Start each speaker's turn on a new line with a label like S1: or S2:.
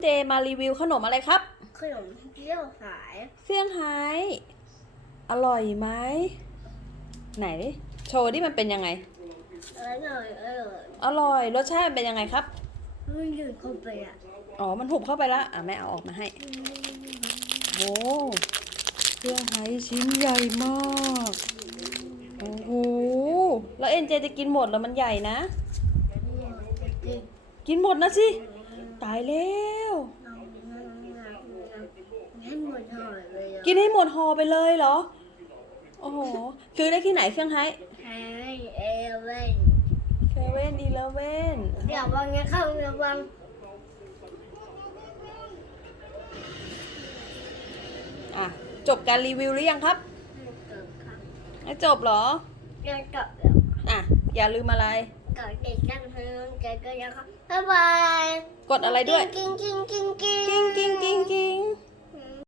S1: เจมารีวิวขนมอะไรครับ
S2: ขนมเปรี้ยวสาย
S1: เซี่ยงไฮ้อร่อยไหมไหนโชว์ดิมันเป็นยังไง
S2: อร่อยอร่อย
S1: อร่อยรสชาติมันเป็นยังไงครับ
S2: มันยืดเข้าไปอะ
S1: อ๋อมันหุบเข้าไปแล้วอะแม่เอาออกมาให้โอ้เซี่ยงไฮ้ชิ้นใหญ่มากโอ้โหแล้วเอ็นเจจะกินหมดแล้วมันใหญ่นะ กินหมดนะสิตายแล้ว
S2: ให้หมดหน่อยเลยอะ
S1: กินให้หมดห่อไปเลยเหรอ โอ้โห ซื้อได้ที่ไหนเซี่ยงไฮ้
S2: ให้เอเว่น
S1: เซเว่นอีเลเว่น
S2: เดี๋ยววังจะเข้าระวัง
S1: อะ จบการรีวิวหรือยังครับไม่จบเหรอ
S2: เดี๋ยวจบแล้ว
S1: อะ อย่าลืมอะไร
S2: ก่อนเด็กนั่งทางนู้นแกก็ยังเข้าบ๊ายบาย
S1: กดอะไรด้วย
S2: กิ้งกิ้งกิ้งกิ้ง